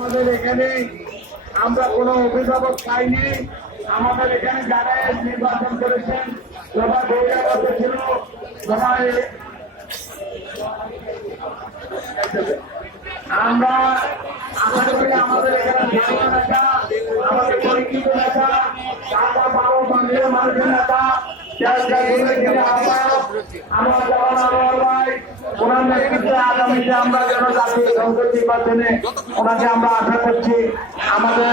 আমাদের এখানে আমরা কোনো অভিভাবক পাইনি। আমাদের এখানে যারা নির্বাচন করেছেন সবাই বহিরাগত ছিল, সবাই আমরা আশা করি আমাদের এখানে স্থানীয় নেতা, আমাদের পরিচিত নেতা, টাকা পাবো বাংলার মানুষের নেতা, আমার জওয়ান ভাই ওনার নেতৃত্বে আগামীতে আমরা যেন জাতীয় সংসদ নির্বাচনে ওনাকে আমরা আশা করছি আমাদের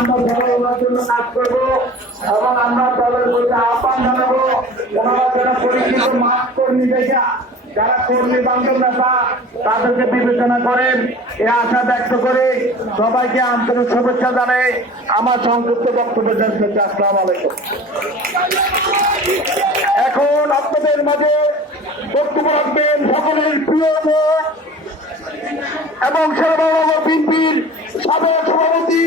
আমরা জন্য কাজ করবো এবং আমরা দলের প্রতি আহ্বান জানাবো ওনারা যারা পরিচিত মাঠ কর্মী দেখা যারা কর্মী বান্ধব নেতা তাদেরকে বিবেচনা করেন এ আশা ব্যক্ত করে সবাইকে আন্তরিক শুভেচ্ছা জানাই আমার সংক্ষিপ্ত বক্তব্য শেষ করছি। আসসালামু আলাইকুম। এখন আপনাদের মাঝে বক্তব্য রাখবেন সকলের প্রিয় এবং সেবানগর বিএনপির সাবেক সভাপতি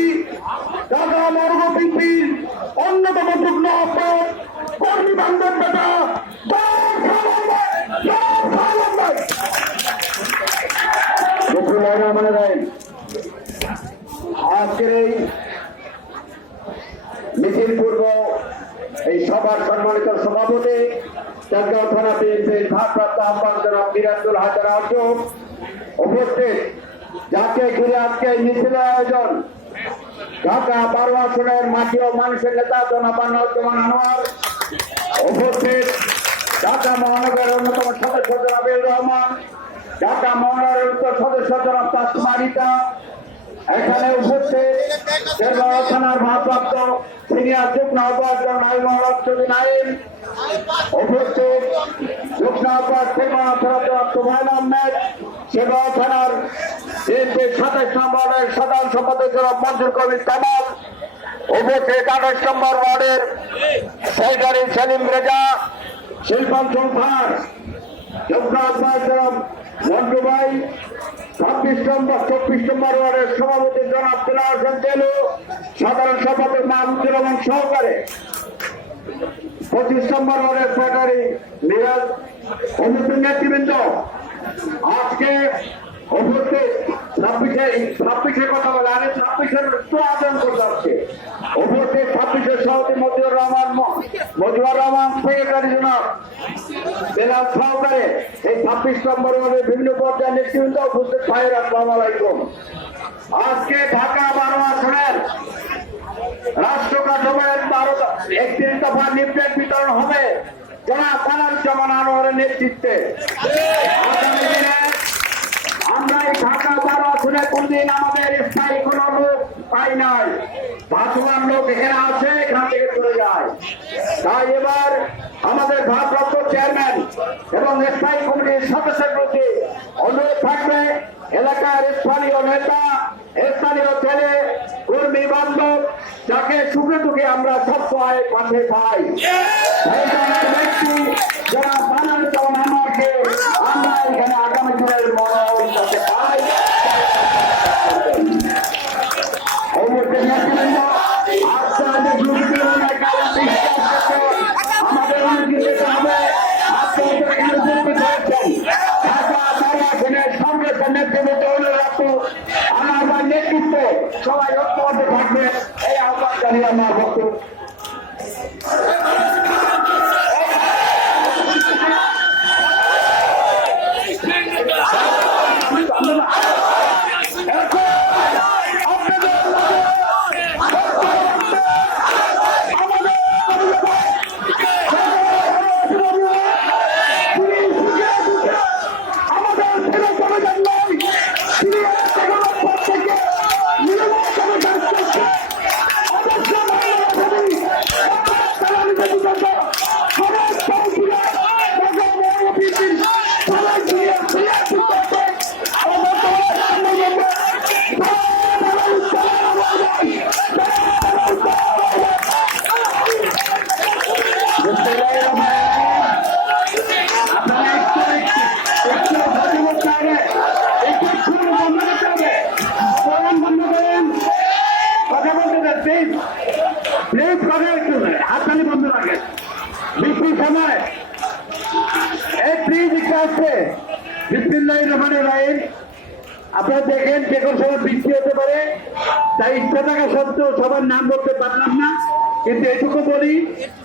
ঢাকা মহানগর বিএনপির অন্যতম যুগ্ম আহ্বায়ক কর্মী বান্ধব নেতা আজকের এই মিছিল পূর্ব এই সভার সম্মানিত সভাপতি চাঁদগাঁও থানা বিএনপির ভারপ্রাপ্ত আহ্বায়ক জনাব মিরাজুল হায়দার অর্জুন উপস্থিত, যাকে ঘিরে আজকে মিছিলের আয়োজন ঢাকা 12 আসনের মাটি ও মানুষের নেতা জনাব আনোয়ারুজ্জামান আনোয়ার উপস্থিত, ঢাকা মহানগরের অন্যতম সদস্য জনাব রহমান, ঢাকা মহানগরের সদস্য জনাব তাসমা রিতা, এখানে উপস্থিত শেরবাংলা থানার ভারপ্রাপ্ত সিনিয়র যুগ্ম আহ্বায়ক নাইম, উপস্থিত যুগ্ম আহ্বায়ক শেরবাংলা থানার জনাব সুবহান আহমেদ, শেরবাংলা থানার বিএনপির 27 নম্বর ওয়ার্ডের সাধারণ সম্পাদক জনাব মনজুর কবির কামাল, উপস্থিত 28 নম্বর ওয়ার্ডের সেক্রেটারি সেলিম রেজা, শিল্পাঞ্চল থানার যুগ্ম আহ্বায়ক জনাব মন্টু ভাই, 24 নম্বর ওয়ার্ডের সভাপতি জনাব দিলাওয়ার হোসেন তেলু, সাধারণ সম্পাদক মাহমুদুর রহমান সহকারে, 25 নম্বর ওয়ার্ডের সেক্রেটারি মিরাজ অন্যতম নেতৃবৃন্দ আজকে উপস্থিত 26 কথা বলে আরে 26 একটু আদান করতে হচ্ছে উপস্থিত 26 সভাপতি মজিবুর রহমান সেক্রেটারি জনাব বেলাল সহকারে এই 26 নম্বর ওয়ার্ডের বিভিন্ন পর্যায়ের নেতৃবৃন্দ উপস্থিত ভাইয়ের আসসালামু আলাইকুম। আজকে ঢাকা 12 আসনের রাষ্ট্র কাঠামোর 31 দফা লিফলেট বিতরণ হবে জনাব আনোয়ারুজ্জামান আনোয়ারের নেতৃত্বে। আমরা এই ঢাকা 12 আসনে কোনদিন আমাদের স্থায়ী কোন লোক পাই নাই, ভাসমান লোক এখানে আছে, এখান থেকে চলে যায়। তাই এবার আমাদের ভারপ্রাপ্ত চেয়ারম্যান এবং স্থায়ী কমিটির সদস্যের প্রতি অনুরোধ থাকবে এলাকার স্থানীয় নেতা, স্থানীয় ছেলে কর্মী বান্ধব যাকে সুখে দুঃখে আমরা সবসময় পাশে পাই সেই ধরনের ব্যক্তি যারা আনোয়ারুজ্জামান আনোয়ারকে আমরা এখানে আগামী দিনের মনোনয়ন করতে পাই। আমাদের অনুমতি যেতে হবে। কংগ্রেসের নেতৃত্ব আমার নেতৃত্বে সবাই ঐক্যবদ্ধ থাকবে এই আহ্বান জানিয়ে আমার বক্তব্য হাততালি বন্ধ রাখেন। বৃষ্টির সময় এই ফ্রিজ আসছে বিসমিল্লাহির রহমানির রহিম। আপনারা দেখেন যে কোনো সময় বৃষ্টি হতে পারে, তাই ইচ্ছা থাকা সত্ত্বেও সবার নাম বলতে পারলাম না, কিন্তু এটুকু বলি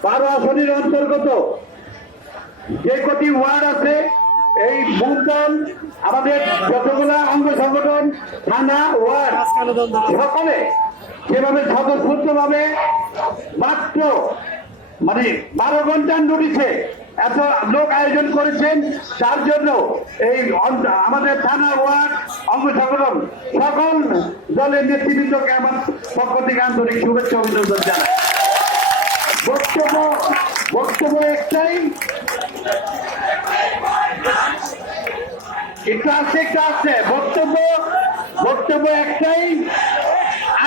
12 আসনের অন্তর্গত যে কটি ওয়ার্ড আছে এই মূলদল আমাদের যতগুলা অঙ্গ সংগঠন থানা ওয়ার্ড সকলে যেভাবে স্বতঃস্ফূর্ত ভাবে মাত্র 12 ঘন্টার নোটিশে এত লোক আয়োজন করেছেন, তার জন্য এই আমাদের থানা ওয়ার্ড অঙ্গ সংগঠন সকল দলের নেতৃবৃন্দকে আমার পক্ষ থেকে আন্তরিক শুভেচ্ছা অভিনন্দন জানাই। বক্তব্য একটাই, একটু আসছে বক্তব্য একটাই,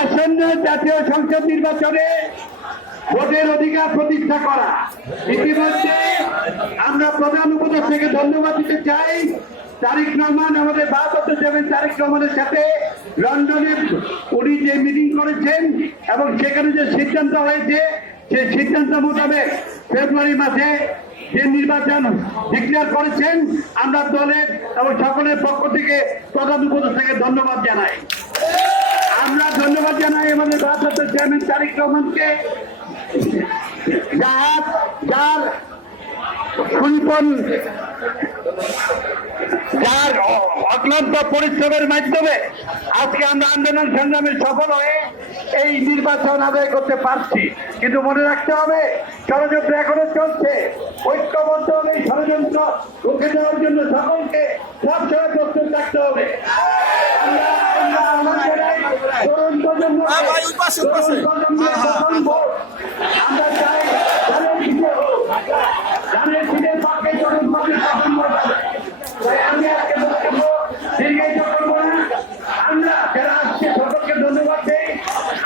আসন্ন জাতীয় সংসদ নির্বাচনে ভোটের অধিকার প্রতিষ্ঠা করা। ইতিমধ্যে আমরা প্রধান উপদেষ্টাকে ধন্যবাদ দিতে চাই। তারেক রহমান আমাদের ভারপ্রাপ্ত চেয়ারম্যান তারেক রহমানের সাথে লন্ডনে উনি যে মিটিং করেছেন এবং সেখানে যে সিদ্ধান্ত হয়েছে সেই সিদ্ধান্ত মোতাবেক ফেব্রুয়ারি মাসে যে নির্বাচন ডিক্লেয়ার করেছেন, আমরা দলের এবং সকলের পক্ষ থেকে প্রধান উপদেষ্টাকে ধন্যবাদ জানাই। আমরা ধন্যবাদ জানাই আমাদের ভারপ্রাপ্ত চেয়ারম্যান তারেক রহমানকে, যার সুনিপুণ যার অক্লান্ত পরিশ্রমের মাধ্যমে আজকে আমরা আন্দোলন সংগ্রামে সফল হয়ে এই নির্বাচন আদায় করতে পারছি। কিন্তু মনে রাখতে হবে ষড়যন্ত্র এখনো চলছে, ঐক্যবদ্ধ হবে এই ষড়যন্ত্র রুখে দেওয়ার জন্য সকলকে সবসময় প্রস্তুত থাকতে হবে। আমরা চাই ধানের শীতের পক্ষে তরুণ মানুষ পছন্দ করে। তাই আমি আজকে বক্তব্য দীর্ঘায়িত করবো না। আমরা যারা আসছে সকলকে ধন্যবাদ দেই।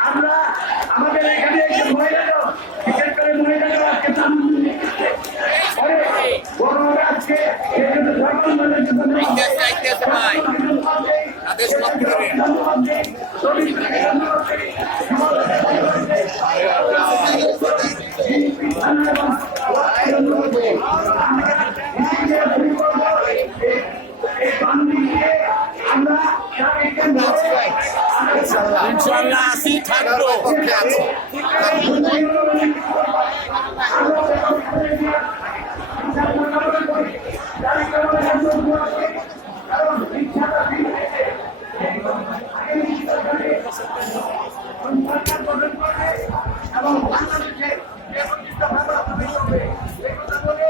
আমরা আমাদের এখানে একজন মহিলারাও বিশেষ করে মহিলারাও আজকে বড়রা আজকে সেজন্য সকল মানুষকে ধন্যবাদ দেই। ধন্যবাদ দেই। ইনশাআল্লাহ আসি থাকবো। এবং বাংলাদেশে যে প্রতিষ্ঠা ভালো হবে এই কথা বলে